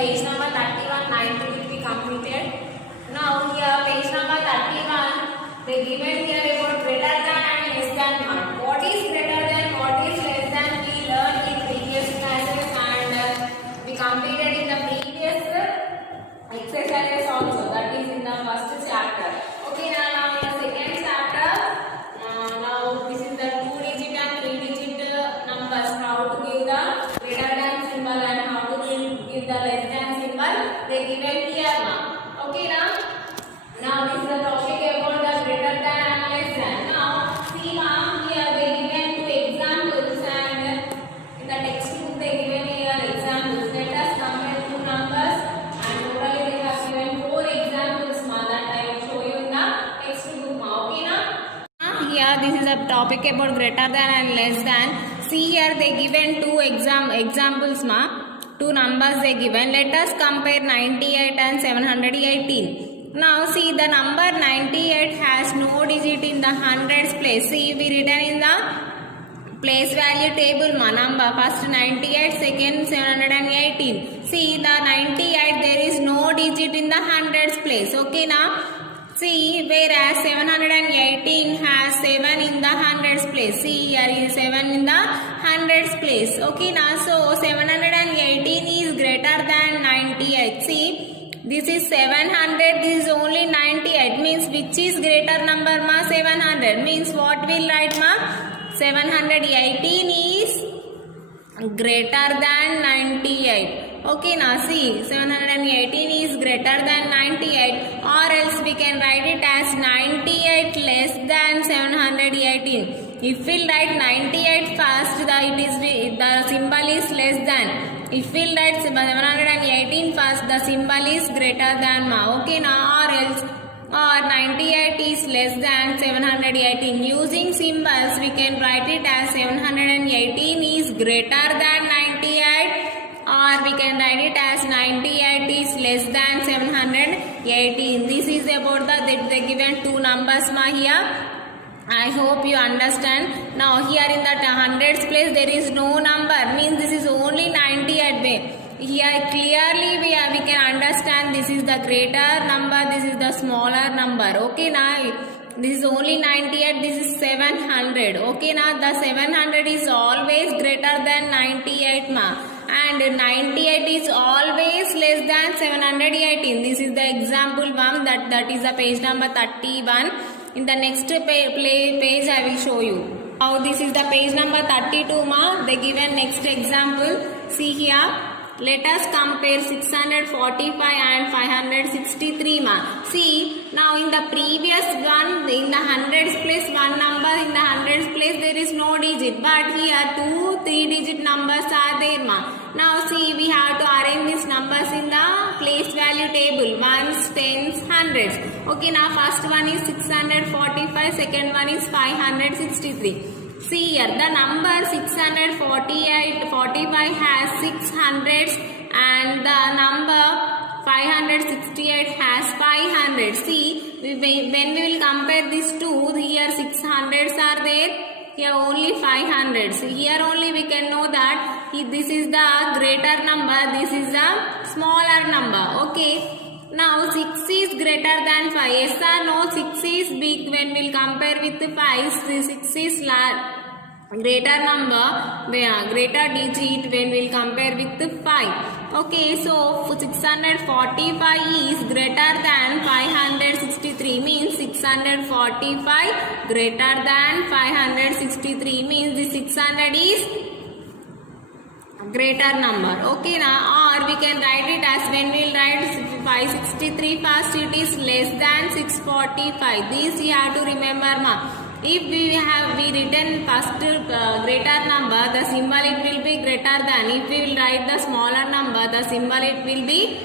page number 31, 90 will be completed. Now here page number 31, they given here about greater than and less than 1. What is greater than, what is less than, we learned in previous classes and we completed in the previous exercises also, that is in the first chapter. Okay, now in the second chapter, now this is the 2-digit and 3-digit numbers, how to give the greater than symbol and how to give the less than symbol, they given here now. Okay, now this is the topic about the greater than and less than. Now see now here they given two examples and in the textbook they given here examples. Let us compare two numbers and totally they have given 4 examples that I will show you in the textbook. Okay, now here this is a topic about greater than and less than. See here they given two examples two numbers they given. Let us compare 98 and 718. Now see the number 98 has no digit in the hundreds place. See we written in the place value table number first 98, second 718. See the 98 there is no digit in the hundreds place. Okay, now see whereas 718 has 7 in the hundreds place. See here is 7 in the hundreds place. Okay, now so 718 is greater than 98. See this is 700, this is only 98, means which is greater number 700, means what will write 718 is greater than 98. Okay, now see 718 is greater than 98, or else we can write it as 98 less than 718. If we write 98 first, the symbol is less than. If we write 718 first, the symbol is greater than. Okay, now or 98 is less than 718. Using symbols, we can write it as 718 is greater than 98, or we can write it as 98 is less than 718. This is about the given two numbers here. I hope you understand. Now here in that hundreds place there is no number, means this is only 98 way. Here clearly we can understand this is the greater number, this is the smaller number. Okay, now this is only 98, this is 700. Okay, now the 700 is always greater than 98 and 98 is always less than 718. This is the example one, that is the page number 31. In the next page I will show you. Now this is the page number 32 they given next example. See here, let us compare 645 and 563 See now in the previous one, in the hundreds place one number, in the hundreds place there is no digit, but here 2 3-digit numbers are there Now see we have to arrange these numbers in the place value table, ones, tens, hundreds. Okay, now first one is 645, second one is 563. See here the number 645 has 6 hundreds and the number 568 has 500. See when we will compare these two, here 600s are there, here only 500s. Here only we can know that this is the greater number, this is the smaller number. Okay, now 6 is greater than 5. Yes or no? 6 is big when we will compare with 5. 6 is greater number, greater digit when we will compare with 5. Okay, so 645 is greater than 563, means 645 greater than 563, means the 600 is greater number. Okay, now or we can write it as when we will write 563 first, it is less than 645. This you have to remember If we written first greater number, the symbol it will be greater than. If we will write the smaller number, the symbol it will be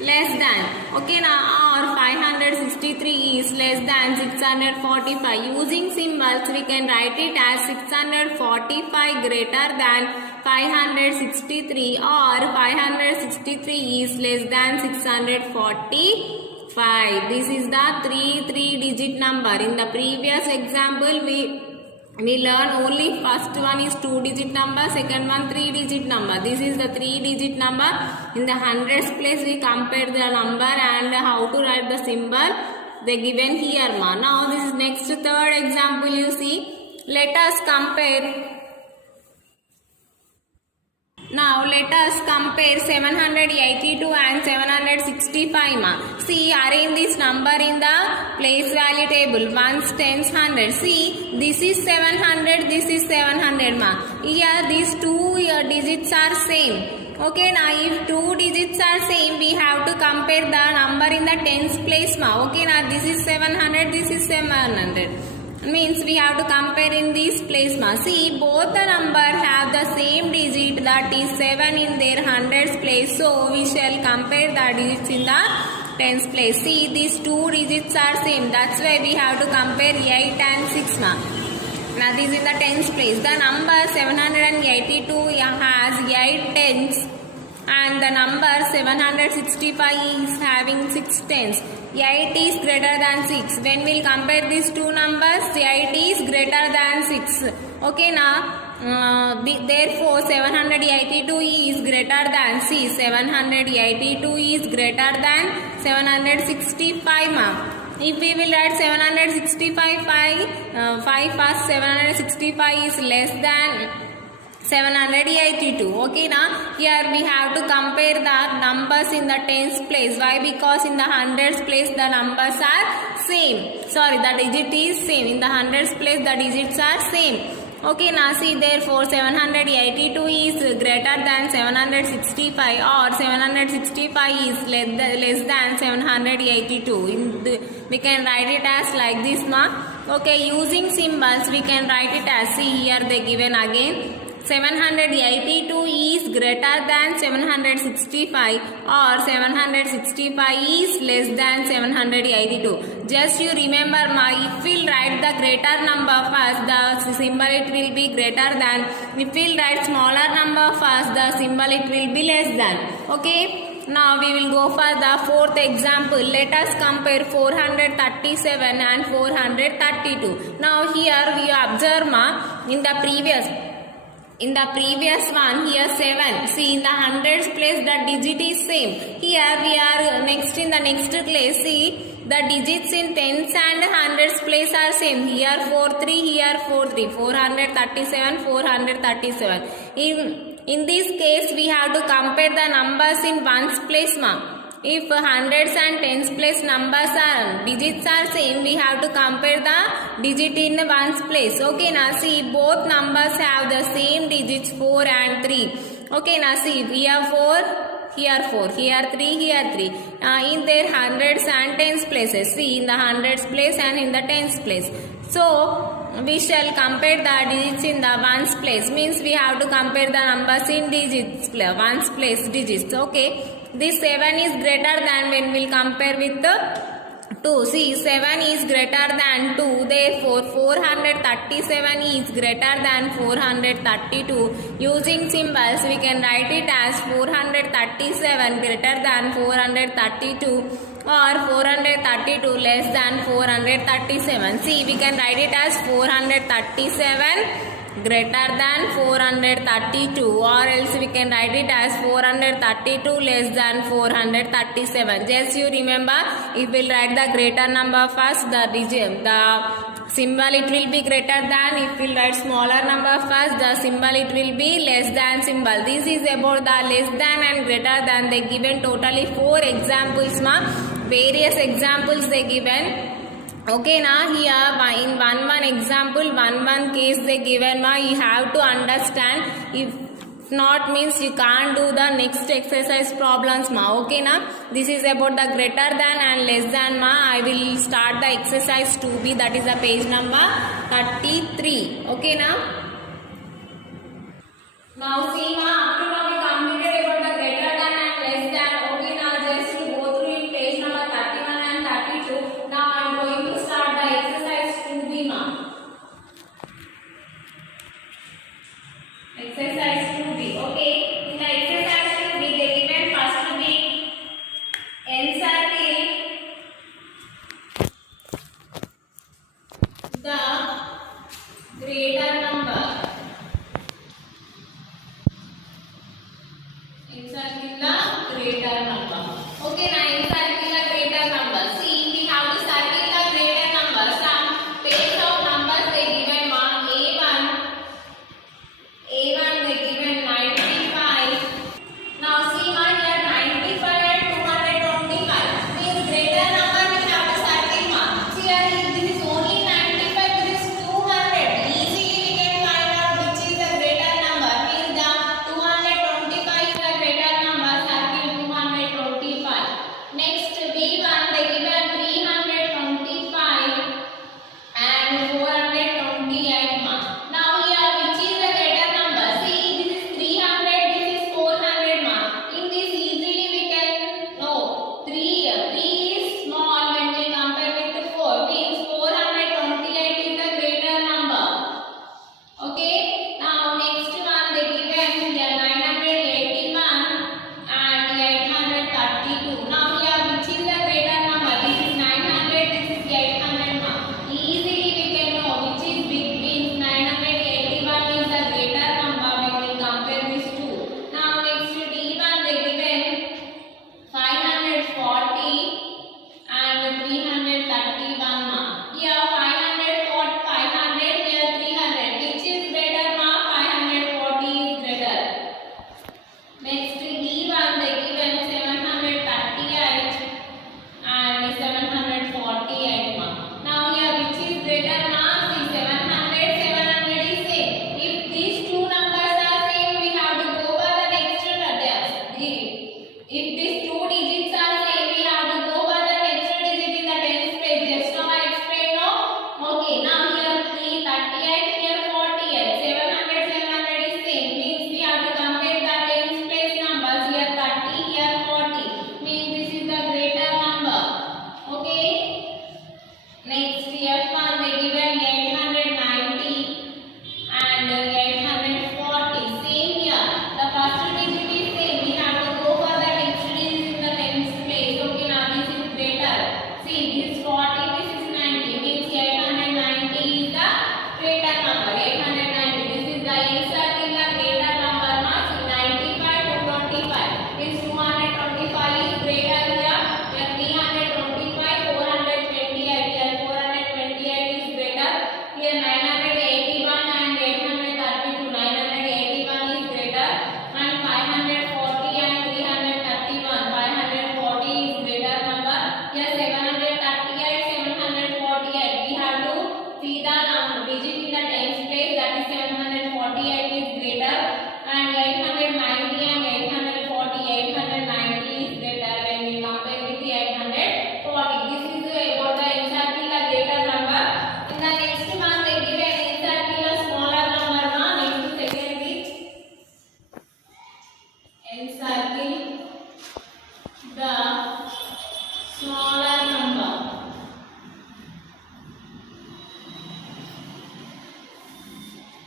less than. Okay, now or 563 is less than 645. Using symbols we can write it as 645 greater than 563, or 563 is less than 645. This is the 3 digit number. In the previous example we we learn only first one is 2-digit number, second one 3-digit number. This is the 3-digit number. In the hundreds place we compare the number and how to write the symbol they given here ma. Now this is next third example you see. Let us compare. Now let us compare 782 and 765 ma. See, arrange this number in the place value table. Ones, tens, hundreds. See, this is 700, this is 700 ma. Here these two digits are same. Okay, now if two digits are same, we have to compare the number in the tens place ma. Okay, now this is 700, this is 700. Means we have to compare in this place ma. See, both the number have the same digit, that is 7 in their hundreds place. So we shall compare the digits in the tens place. See, these two digits are same. That's why we have to compare 8 and 6 ma. Now this is in the tens place. The number 782 has 8 tens and the number 765 is having 6 tens. 8 is greater than 6. When we'll compare these two numbers, 8 is greater than 6. Okay, now therefore 782 is greater than, see, 782 is greater than 765 ma. If we will write 765 5 first, 765 is less than 782. Okay, now here we have to compare the numbers in the tens place. Why? Because in the hundreds place the numbers are same. Sorry, the digit is same. In the hundreds place the digits are same. Okay, now see, therefore 782 is greater than 765 or 765 is less than 782. We can write it as like this ma. Okay, using symbols we can write it as, see here they given again. 782 is greater than 765 or 765 is less than 782. Just you remember ma, if we'll write the greater number first, the symbol it will be greater than. If we'll write smaller number first, the symbol it will be less than. Okay. Now we will go for the fourth example. Let us compare 437 and 432. Now here we observe ma, in the previous one, here 7. See, in the hundreds place the digit is same. Here we are next in the next place. See, the digits in tens and hundreds place are same. Here 43, here 43. 437, 437. In this case, we have to compare the numbers in ones place ma. If hundreds and tens place numbers are, digits are same, we have to compare the digit in the ones place. Okay, now see, both numbers have the same digits 4 and 3. Okay, now see, here 4, here 4, here 3, here 3. In their hundreds and tens places. See, in the hundreds place and in the tens place. So, we shall compare the digits in the ones place. Means we have to compare the numbers in digits, ones place digits. Okay. This 7 is greater than when we'll compare with the 2. See, 7 is greater than 2. Therefore, 437 is greater than 432. Using symbols, we can write it as 437 greater than 432 or 432 less than 437. See, we can write it as 437 greater than 432 or else we can write it as 432 less than 437. Just you remember, if we will write the greater number first, the symbol it will be greater than. If we will write smaller number first, the symbol it will be less than symbol. This is about the less than and greater than. They given totally 4 examples ma. Various examples they given. Okay, now here in one example, one case they given ma, you have to understand. If not means you can't do the next exercise problems ma. Okay, now this is about the greater than and less than ma. I will start the exercise 2B, that is the page number 33. Okay, now see ma, up to now we completed about the greater than and less than. Okay, now just to go through in page number 31 and 32. Now I am going to start the exercise 2B ma. Exercise 2B. Okay, in the exercise 2B they given first to be encircle the greater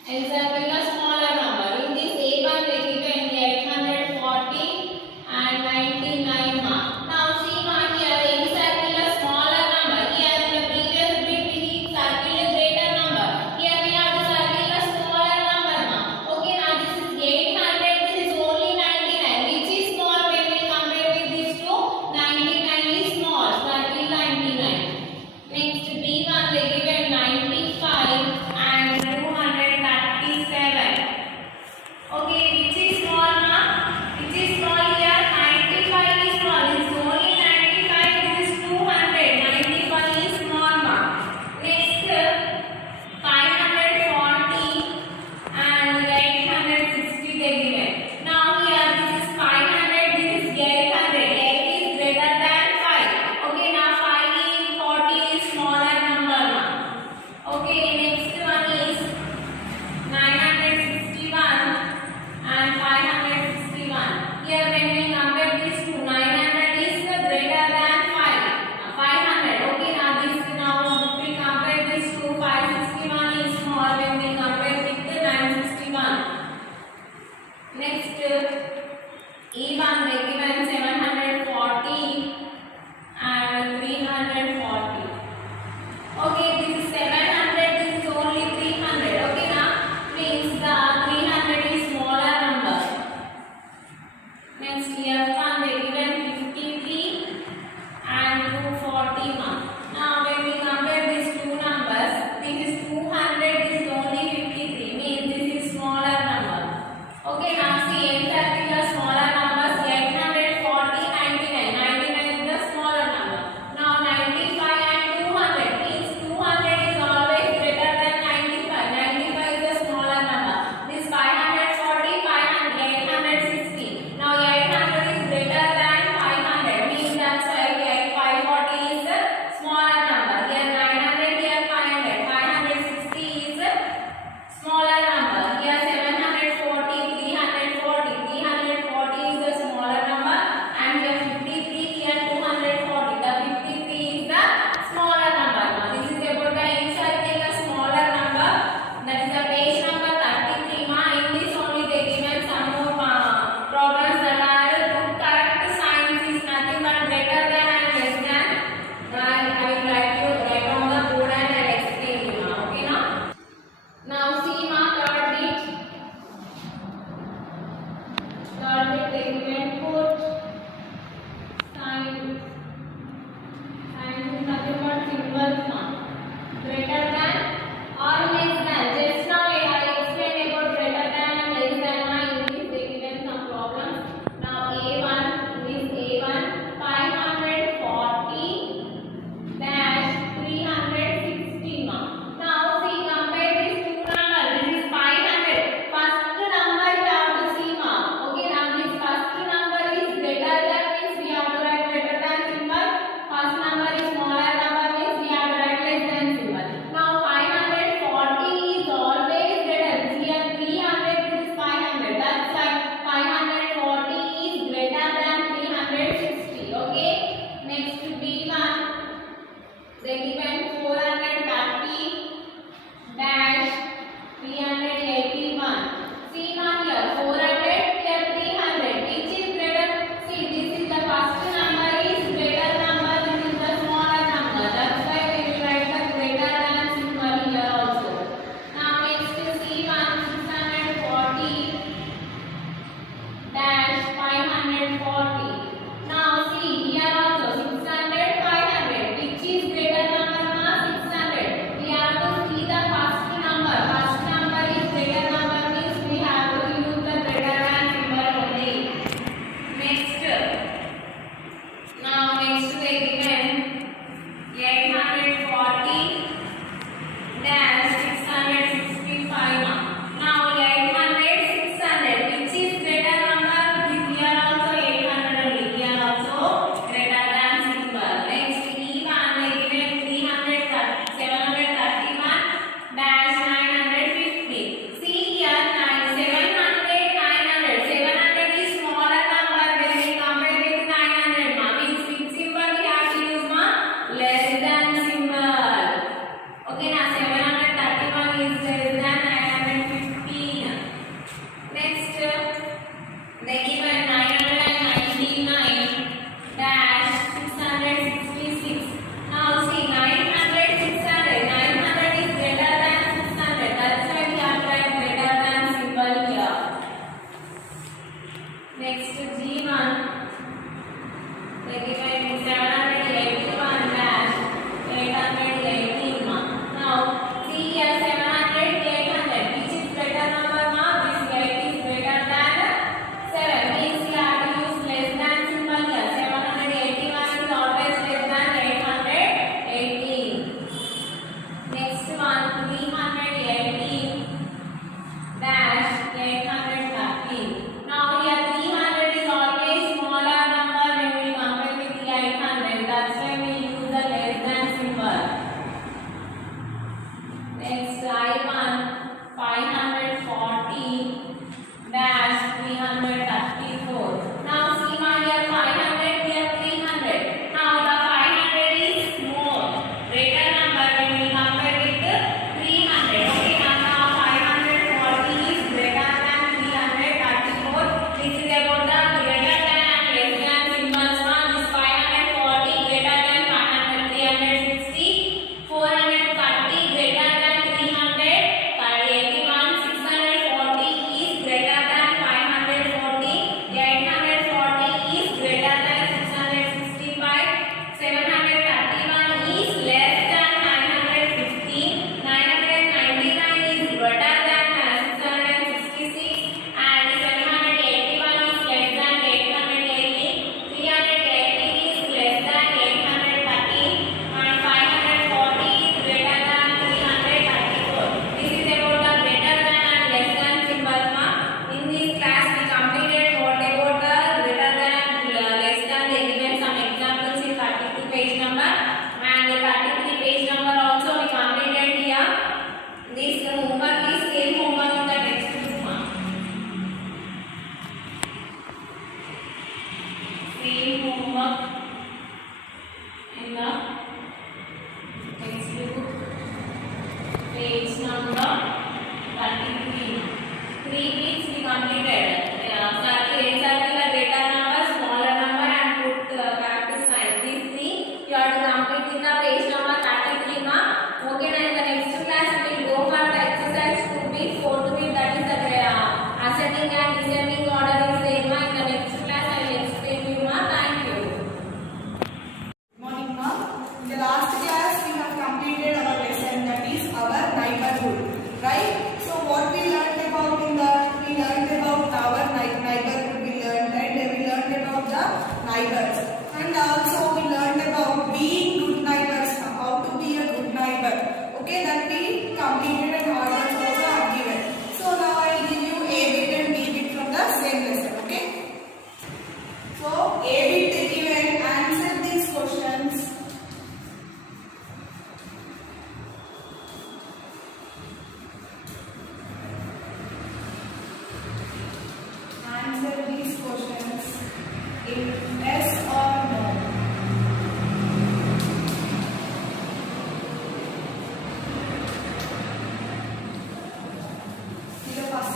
L circle the smaller number. In this A1 they given 840 and 99 ma. Now see ma here N circle the smaller number. Here in the previous bit we circle the greater number. Here we have to circle the smaller number ma. Okay, now this is 800. This is only 99. Which is small when we compare with these two? 99 is small. Circle 99. Next B1 they given 95 and 237.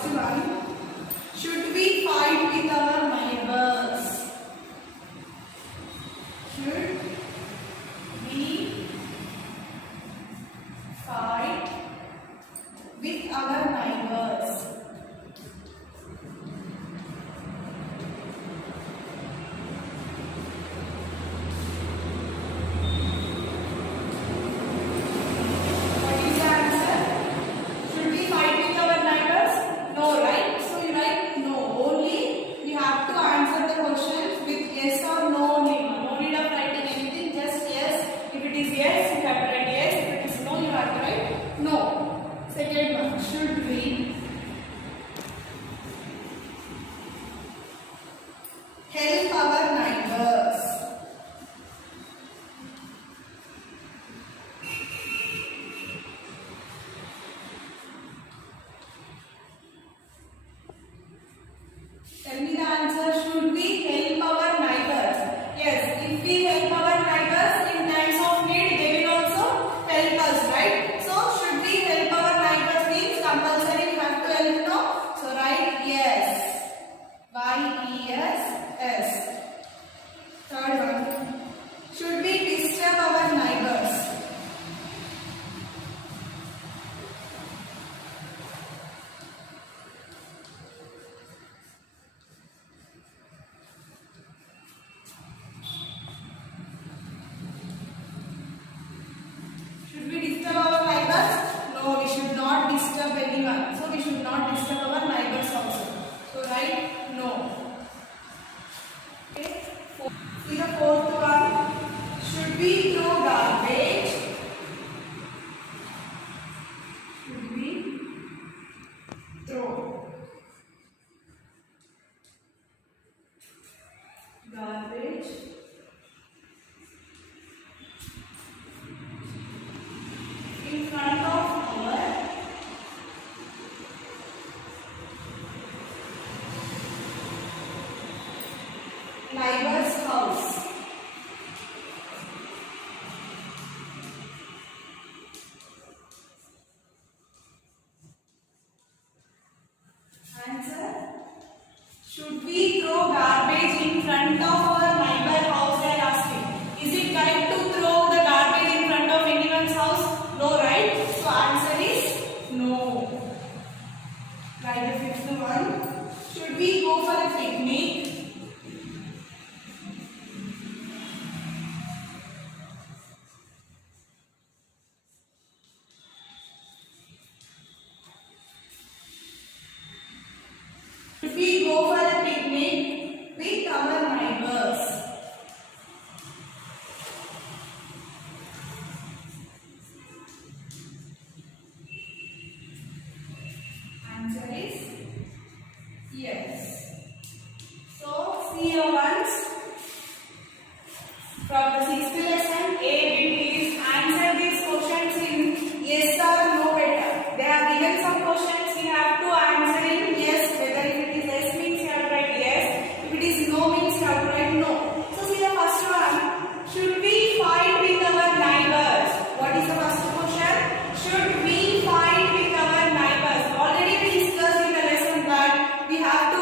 first one. Should we fight with our neighbors? Should we fight with our neighbors? What is the answer? Should we fight with our neighbors? No, right? So you write no. Only we have to answer the questions with yes or no only. No need of writing anything, just yes. If it is yes, you have to write yes. If it is no, you have to write no. Second one, should we help our neighbors? Tell me the answer. Should we help our neighbors? Yes, if we help our neighbors in times of need, they will also help us, right? So, should we help our neighbors means compulsory we have to help, no? So, write yes. Y-E-S-S. Third one. Should we disturb our neighbors? Should we disturb our neighbors? No, we should not disturb anyone. So we should not disturb our neighbors also. So write no. Okay. See the fourth one. Should we throw garbage? Should we throw garbage in front of our neighbor's house? Answer. Should we throw garbage in front of our neighbor house? They are asking. Is it correct to throw the garbage in front of anyone's house? No, right? So answer is no. Write the fifth one. Should we go for a picnic? Should we go for a picnic with our neighbors? Answer is yes. So, see here once from the sixth lesson, A, B, is answer these questions in yes or no better. They are given some questions, we have to answer in yes. Whether if it is yes means you have to write yes. If it is no means you have to write no. So, see the first one. Should we fight with our neighbors? What is the first question? Should we fight with our neighbors? Already we discussed in the lesson that we have to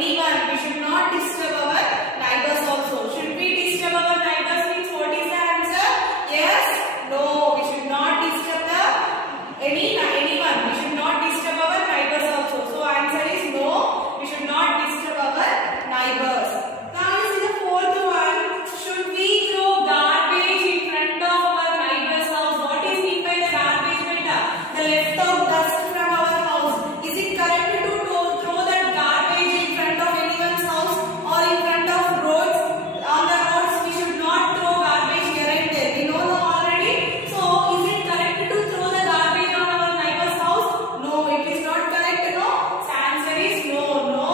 anyone. We should not disturb our neighbors also. Should we disturb our neighbors means what is the answer? Yes? No. We should not disturb anyone. We should not disturb our neighbors also. So answer is no. We should not disturb our neighbors. Now you see the fourth one. Should we throw garbage in front of our neighbor's house? What is meant by the garbage, beta? The left of dust from our house. Is it correct to throw that garbage in front of anyone's house or in front of roads? On the roads, we should not throw garbage here and there. We know already. So, is it correct to throw the garbage on our neighbor's house? No, it is not correct. No. The answer is no. No,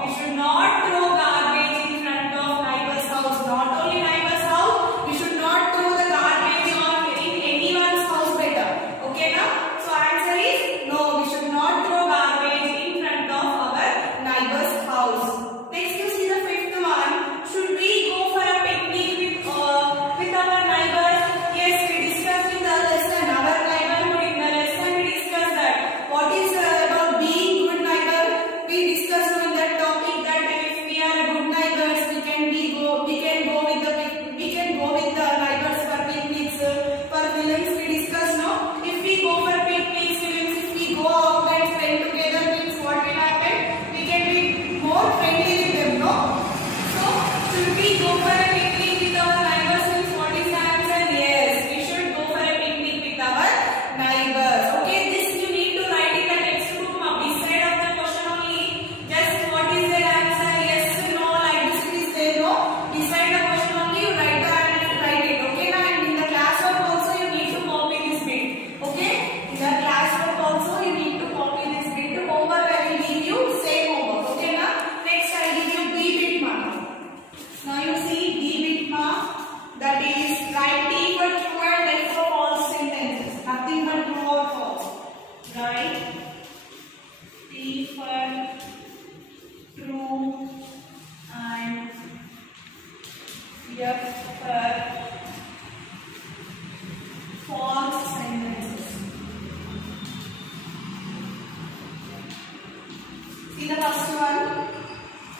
we should not throw garbage in front of neighbor's house. Not only neighbor's house, we should not throw the garbage on in anyone's house. Better. Okay, now. So answer is no. We should not throw garbage in front of our neighbor's house. Next, you see the fifth one. Should we go for a picnic with our neighbors? Yes, we discussed in the lesson. Our neighborhood in the lesson we discussed that. What is about being good neighbor? We discussed on that topic that if we are good neighbors, we can go with the neighbors for picnics, for films. We discussed now. If we go for picnics, films, if we go out and spend together, means what will happen? We can be more friendly with them, no? So, should we go for a picnic with our neighbors? Means what is the answer? Yes, we should go for a picnic with our neighbors. Okay, this you need to write in the textbook beside of the question only. Just what is the answer? Yes, no, like this it is there, no? Beside the question only you write the answer, write it. Okay, now and in the classwork also you need to copy this bit. Okay, in the classwork also you need to copy this bit. Homework I will give you same homework. Okay, now next I give you B bit mark. Now you see D bit mark, that is write T for true and F for false sentences. Nothing but true or false. Write T for true and F for false sentences. See the first one.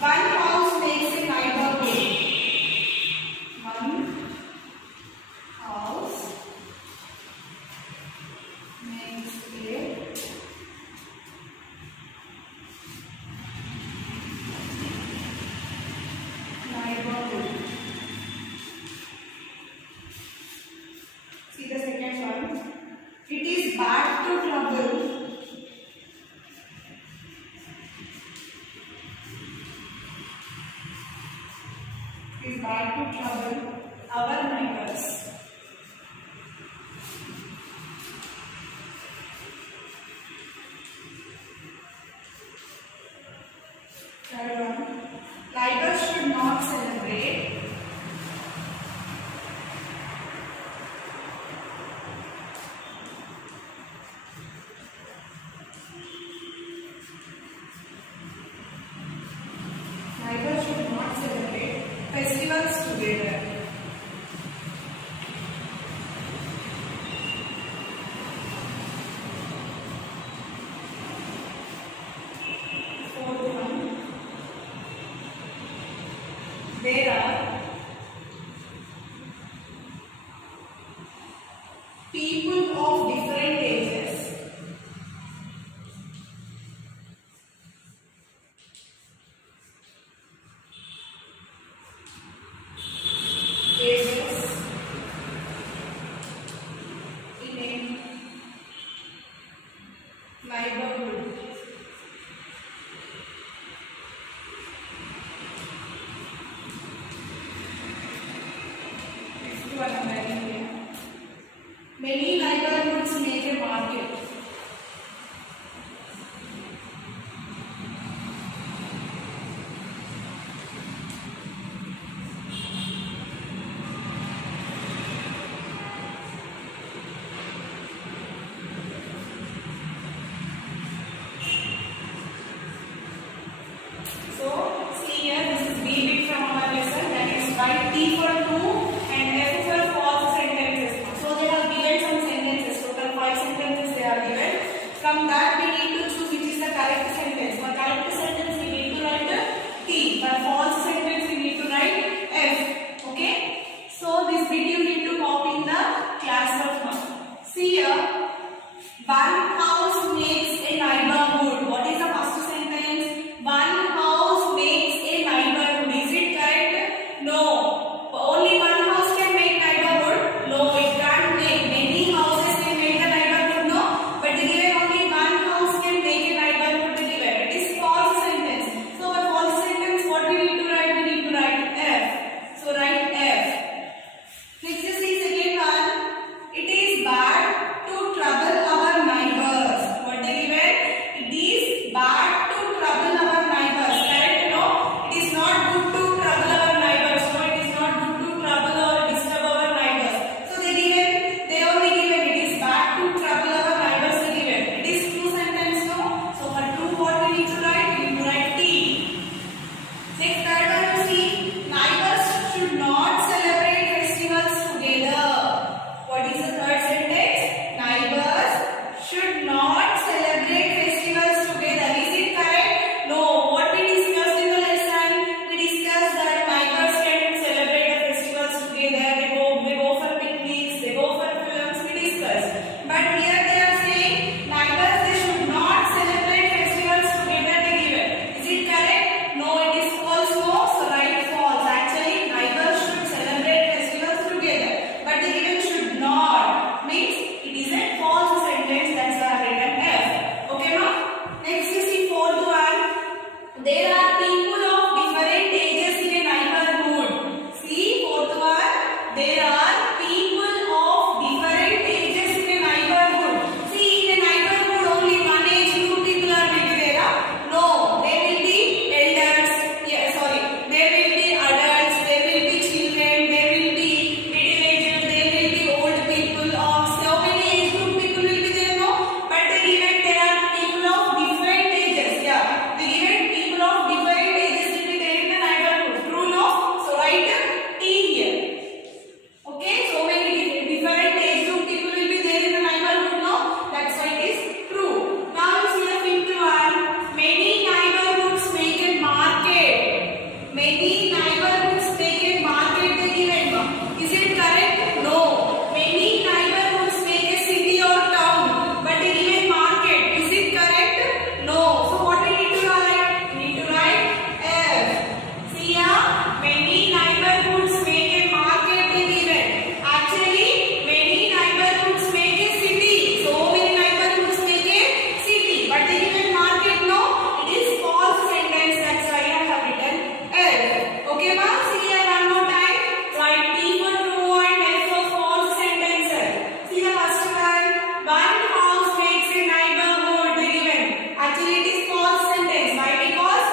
One house makes a neighborhood. One house makes a neighborhood. See the second one. It is bad to trouble. Is bad to trouble our neighbors. Third one. Neighbors should not celebrate. Neighbors should not celebrate festivals together. Fourth one. There are people of different ages. There are people of different ages in a neighborhood. See, fourth one. There are people of different ages in a neighborhood. See, in a neighborhood only one age group people are will be there. No, there will be elders. Yeah, sorry. There will be adults. There will be children. There will be middle aged. There will be old people. Of so many age group people will be there. No, but even there are people of different ages. Yeah, the even people of different ages will be there in the neighborhood. True, no? So write T here. Okay, so many different age group people will be there in the neighborhood. No, that's why it is true. Now you see the fifth one. Many neighborhoods make a market. Many neighborhoods make a market. The given. Is it correct? No. Many neighborhoods make a city or town, but the given market. Is it correct? No. So what we need to write? We need to write F. See here, many neighborhoods make a market. The given. Actually, many neighborhoods make a city. So many neighborhoods make a city, but the given market. No, it is false sentence. That's why I have written F. Okay, ma? See here one more time. Write T for true and F for false sentences. See the first one. One house makes a neighborhood. The given. Actually, it is false sentence. Why? Because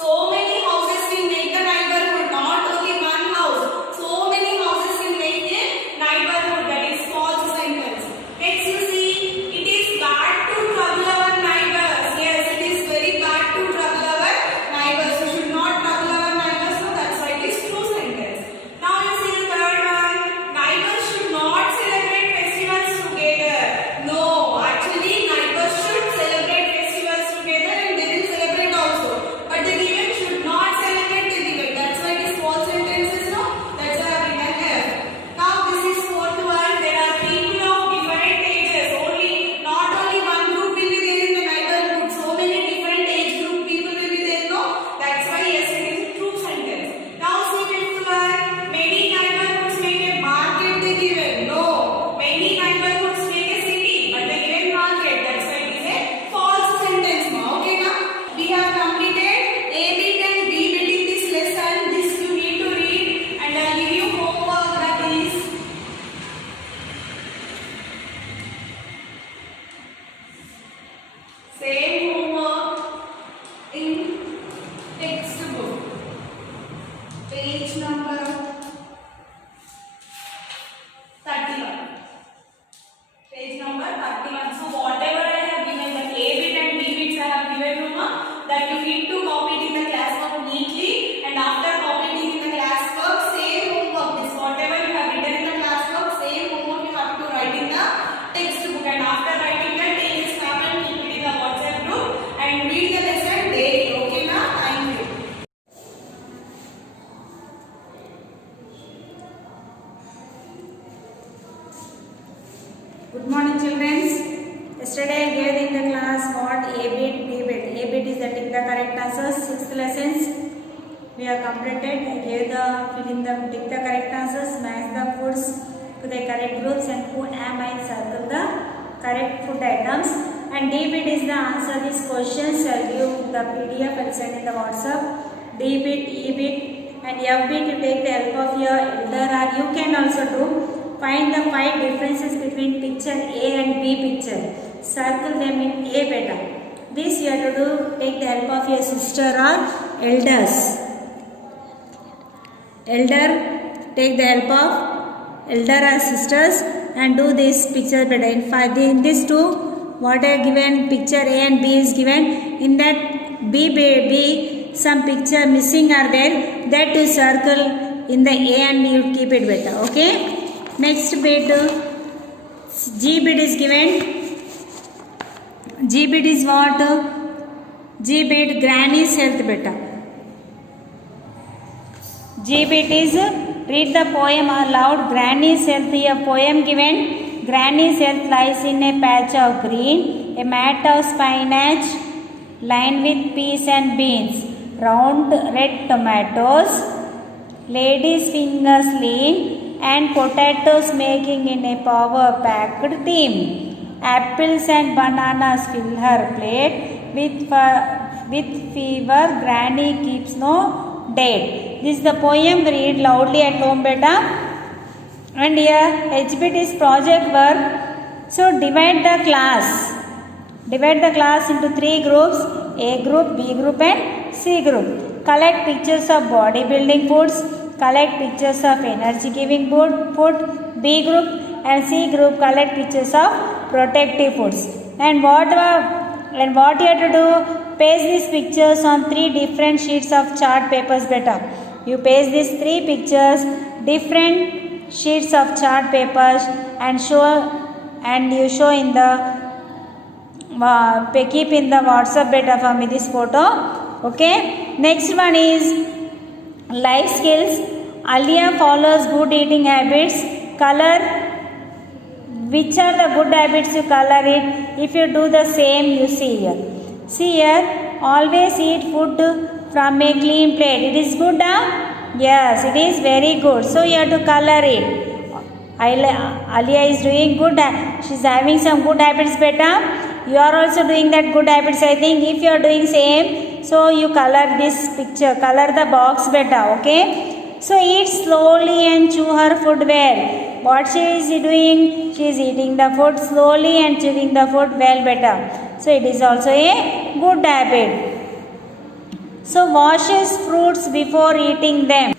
so many houses will make a neighborhood. Not only one house. So many houses will make a neighborhood. That is false sentence. Next, you see, it is bad to trouble our neighbors. Yes, it is very bad to trouble our neighbors. We should not trouble our neighbors. So that's why it is true sentence. Now you see the third one. Neighbors should not celebrate festivals together. No, actually neighbors should celebrate festivals together and they will celebrate also. But the given should not celebrate the given. That's why it is false sentences. No, that's why I have written F. Now this is fourth one. There are people of different ages. Not only one group will be there in the neighborhood. So many different age group people will be there. No, that's why yes, it is true sentence. Now see fifth one. Many neighborhoods make a market. The given. No, many neighborhoods make a city, but the given market. That's why it is a false sentence. Now, okay, now we have completed A bit and B bit in this lesson. This you need to read, and I'll give you homework that is same homework in textbook. Page number 31. Page number 31. So whatever I have given, the A bit and B bits I have given you, that you need to copy it in the classwork neatly, and after copying it in the classwork, same homework. This whatever you have written in the classwork, same homework you have to write in the textbook. And after writing that, take a snap and keep it in the WhatsApp group and read the lesson daily. Okay, na? Thank you. Good morning, children. Yesterday I gave in the class what A bit, B bit. A bit is the tick the correct answers. 6 lessons we have completed. I gave the fill in the tick the correct answers, match the foods to the correct groups, and who am I circle the correct food items. And D bit is the answer these questions. I'll give the PDF and send in the WhatsApp. D bit, E bit, and F bit you take the help of your elder, or you can also do. Find the 5 differences between picture A and B picture. Circle them in A beta. This you have to do, take the help of your sister or elders. Elder, take the help of elder or sisters and do this picture beta. In this two, what I given picture A and B is given. In that B, some picture missing are there. That you circle in the A and you keep it beta. Okay. Next bit, G bit is given. G bit is what? G bit granny's health beta. G bit is read the poem aloud. Granny's health. A poem given. Granny's health lies in a patch of green, a mat of spinach lined with peas and beans, round red tomatoes, lady's fingers lean, and potatoes making in a power-packed team. Apples and bananas fill her plate with fever, granny keeps no date. This is the poem. Read loudly at home, beta. And here HBT is project work. So divide the class. Divide the class into 3 groups: A group, B group and C group. Collect pictures of bodybuilding foods. Collect pictures of energy giving food. B group and C group collect pictures of protective foods. And what you have to do? Paste these pictures on 3 different sheets of chart papers, beta. You paste these 3 pictures, different sheets of chart papers, and you show in the keep in the WhatsApp, beta, for me this photo. Okay. Next one is life skills. Alia follows good eating habits. Color. Which are the good habits? You color it. If you do the same, you see here. See here. Always eat food from a clean plate. It is good, huh? Yes, it is very good. So you have to color it. Alia is doing good. She's having some good habits, beta. You are also doing that good habits, I think. If you are doing same, so you color this picture. Color the box, beta. Okay. So eat slowly and chew her food well. What she is doing? She is eating the food slowly and chewing the food well, beta. So it is also a good habit. So washes fruits before eating them.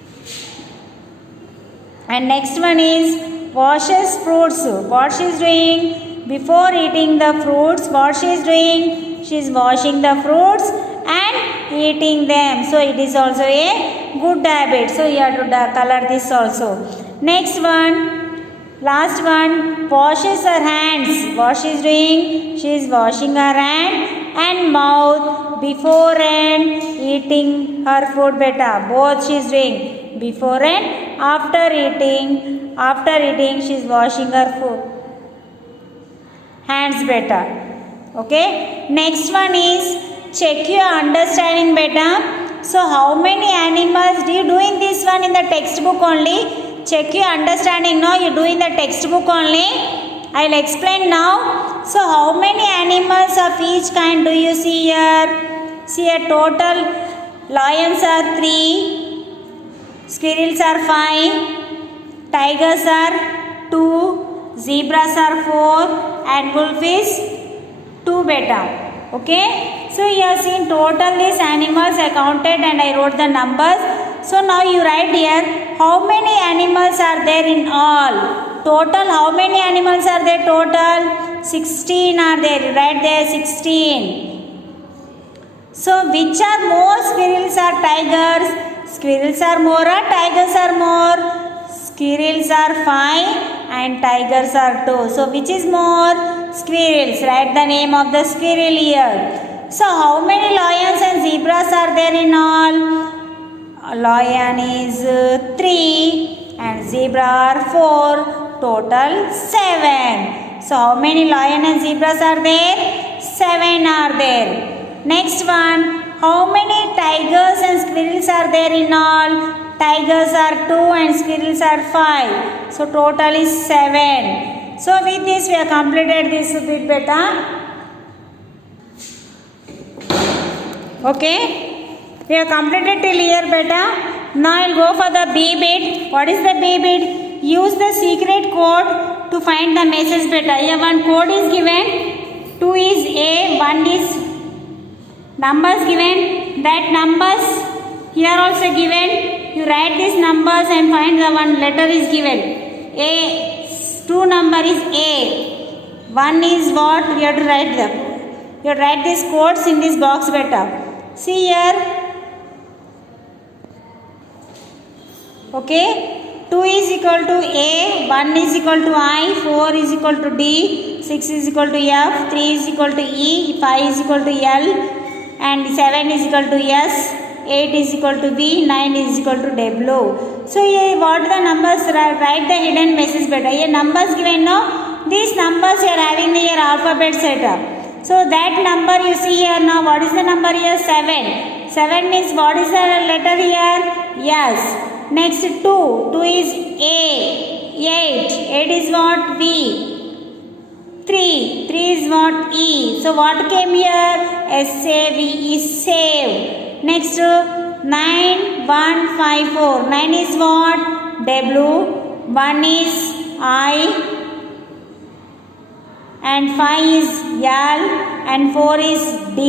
And next one is washes fruits. What she is doing? Before eating the fruits, what she is doing? She is washing the fruits and eating them. So it is also a good habit. So you have to color this also. Next one, last one, washes her hands. What she is doing? She is washing her hand and mouth before and eating her food, beta. Both she is doing. Before and after eating. After eating, she is washing her food. Hands, beta. Okay. Next one is check your understanding, beta. So how many animals do you do in this one in the textbook only? Check your understanding. No, you do in the textbook only. I'll explain now. So how many animals of each kind do you see here? See a total. Lions are 3, squirrels are 5, tigers are 2, zebras are 4, and wolf is 2, beta. Okay. So you have seen total these animals I counted and I wrote the numbers. So now you write here how many animals are there in all. Total how many animals are there total? 16 are there. You write there 16. So which are more, squirrels or tigers? Squirrels are more or tigers are more? Squirrels are 5 and tigers are 2. So which is more? Squirrels. Write the name of the squirrel here. So how many lions and zebras are there in all? Lion is 3 and zebra are 4. Total 7. So how many lion and zebras are there? 7 are there. Next one. How many tigers and squirrels are there in all? Tigers are 2 and squirrels are 5. So total is 7. So with this we have completed this bit, beta. Okay. We have completed till here, beta. Now I will go for the B bit. What is the B bit? Use the secret code to find the message, beta. Here one code is given. 2 is A, 1 is numbers given. That numbers here also given. You write these numbers and find the one letter is given. A, 2 number is A. 1 is what? You have to write them. You have to write these codes in this box, beta. See here. Okay. 2 is equal to A, 1 is equal to I, 4 is equal to D, 6 is equal to F, 3 is equal to E, 5 is equal to L, and 7 is equal to S, 8 is equal to B, 9 is equal to W. So here what the numbers? Write the hidden message, beta. Here numbers given, no? These numbers you are having the alphabet setup. So that number you see here now. What is the number here? 7. 7 means what is the letter here? Yes. Next 2. 2 is A. 8. 8 is what? B. 3. 3 is what? E. So what came here? S-A-V-E, save. Next, 9, 1, 5, 4. 9 is what? W. 1 is I. And 5 is L. And 4 is D.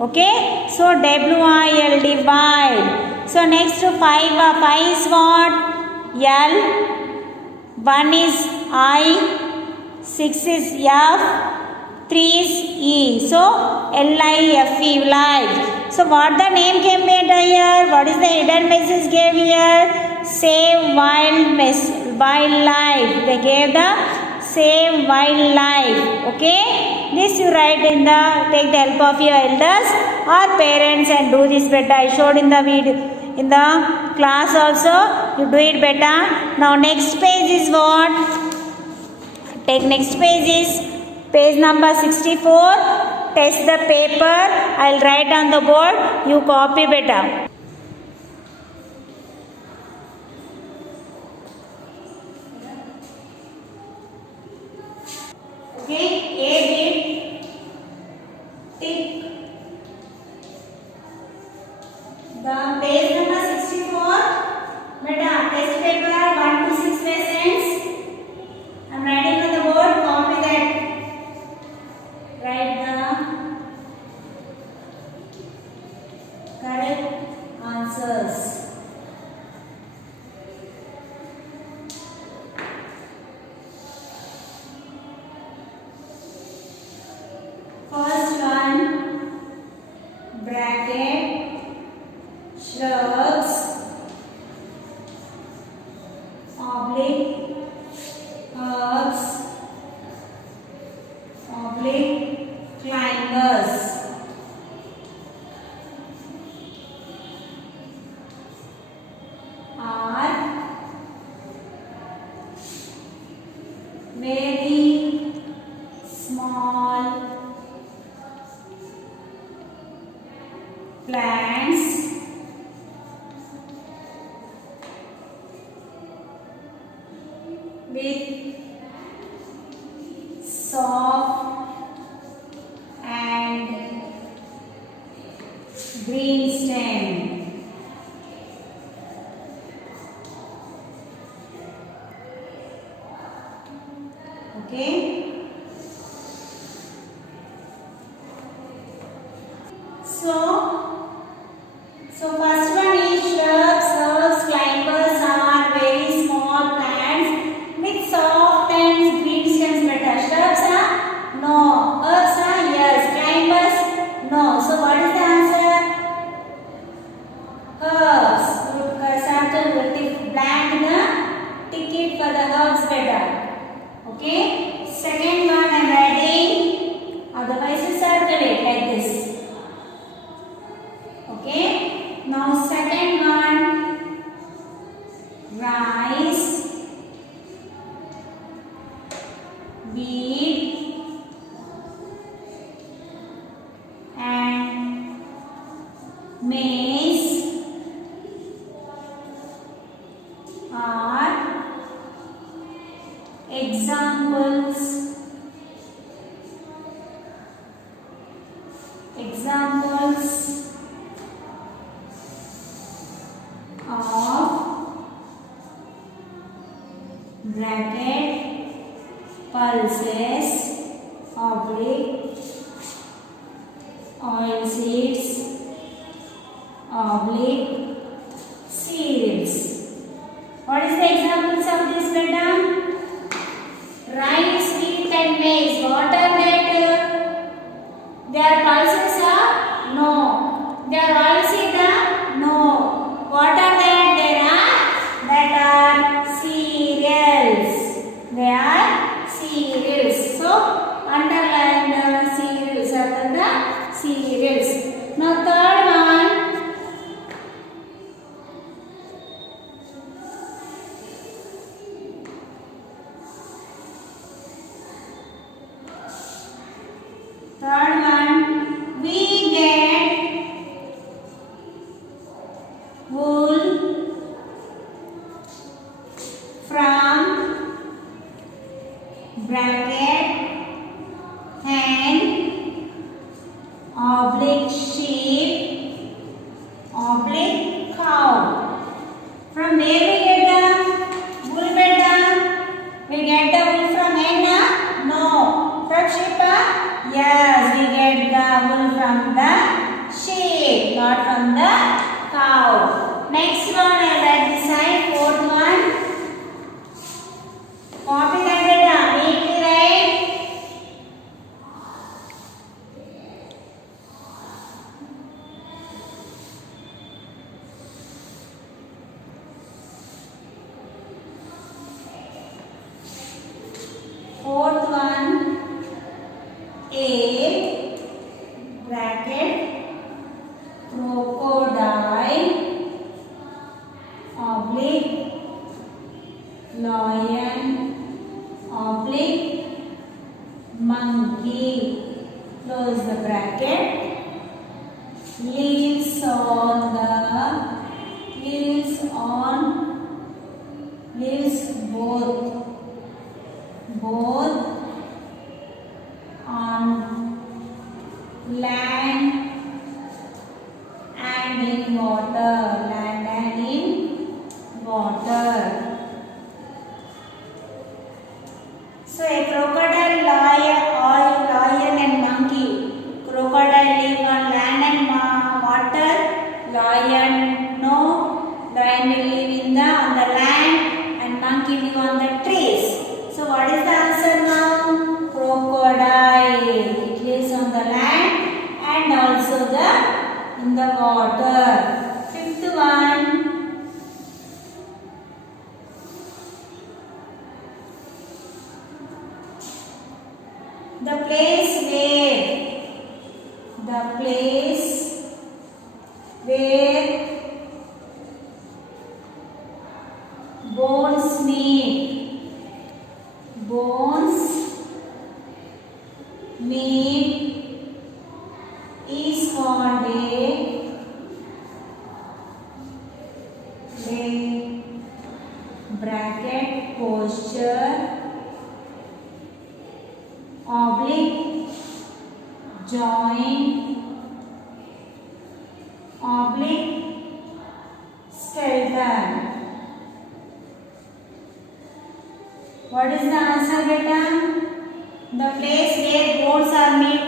Okay? So W-I-L, divide. So next, 5 is what? L. 1 is I. 6 is F, 3 is E. So L-I-F-E, life. So what the name came here? What is the hidden message gave here? Save wildlife. They gave the save wildlife. Okay? This you write in the, take the help of your elders or parents and do this better. I showed in the video, in the class also. You do it better. Now next page is what? Take next page is page number 64. Test the paper. I will write on the board. You copy better. Okay, A bit, tick. The page number 64. Beta, test paper 1 to 6 lessons. I am writing on the board, copy that. Write the correct answers. First one, bracket, shrubs, oblique, herbs, oblique, climbers. Are very small plants with soft and green stem. Okay. So first one is shrubs, herbs, climbers are very small plants with soft and green stems. Better. Shrubs are no. Herbs are yes. Climbers no. So what is the answer? Herbs. Circle tick blank the ticket for the herbs better. Okay. Second one I am writing. Otherwise you circle it like this. Okay. Now second one, rice, wheat and maize are examples of bracket pulses, oblique, oil seeds, oblique, cereals. What is the examples of this, madam? Rice, wheat and maize. What are that? Their pulses are? No. Their oil seeds are? No. What are that? That are cereals. They are cereals. So underline the cereals. Circle the cereals. Now third one. Third one, we get wool from bracket not from the cow. Next one I write this side. Fourth one. Copy that data. Neatly write. Fourth one. A bracket crocodile oblique lion oblique monkey, close the bracket, lives both on land and in water. So a crocodile, lion and monkey. Crocodile live on land and water. Lion no. Lion will live on the land and monkey live on the trees. So what is the answer now? Crocodile. It lives on the land and also in the water. Fifth one. The place where bones meet is called a bracket posture oblique joint oblique skeleton. What is the answer, beta? The place where bones are meet.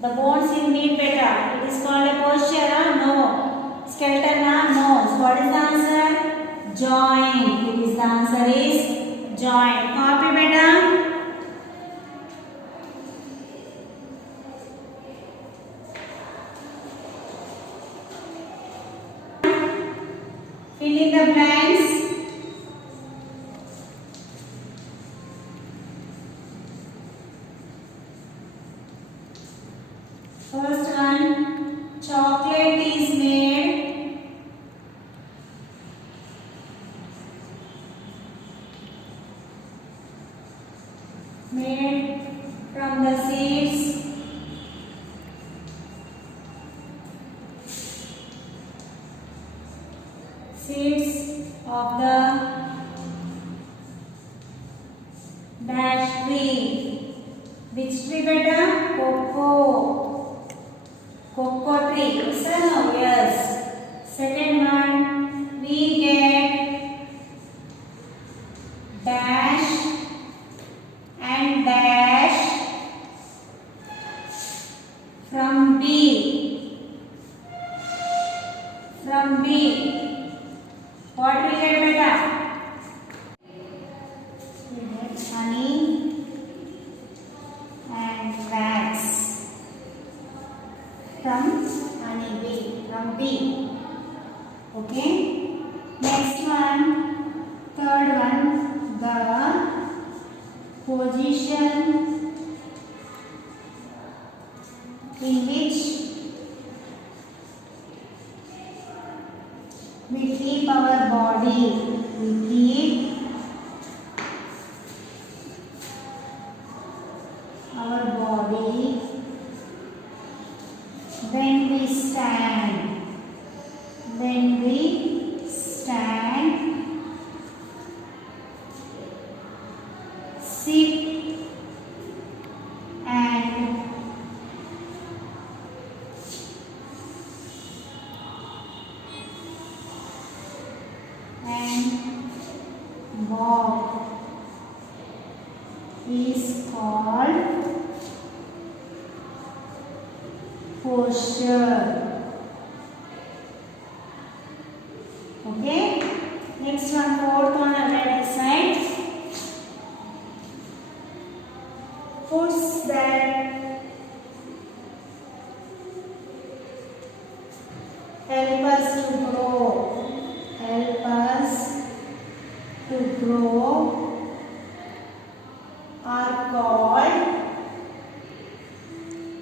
The bones in meet, beta. It is called a posture, huh? No. Skeleton, huh? No. So what is the answer? Joint. The answer is joint. Copy, beta. Fill in the blanks. First one, chocolate is made from the seeds of the dash tree. Which tree, beta? Cocoa tree. Yes or no? Yes. Second one, we get dash and dash from bee. What we get, beta? We get honey and wax from bee. Okay. Next one, third one, the position in which we keep our body. We keep our body when we stand. Sit and walk is called posture. help us to grow, help us to grow are called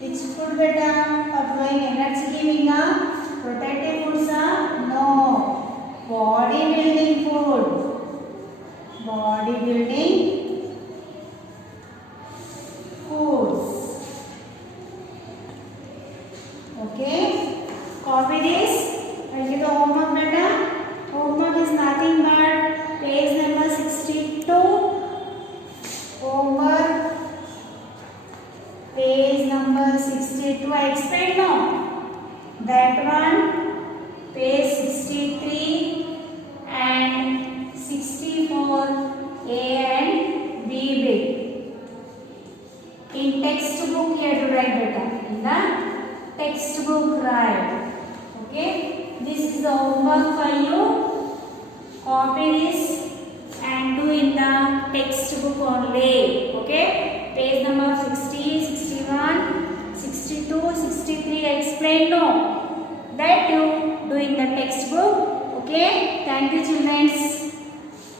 which food beta for growing energy giving protective foods no, body building food, body building foods. Okay, copy this. I'll give the homework beta. Homework is nothing but page number 62. Homework page number 62. I explained now. That one page 63 and 64 A and B bit. In textbook you have to write beta. In the textbook write. Okay. This is the homework for you. Copy this and do in the textbook only. Okay. Page number 60, 61, 62, 63 I explained no. That you do in the textbook. Okay. Thank you children.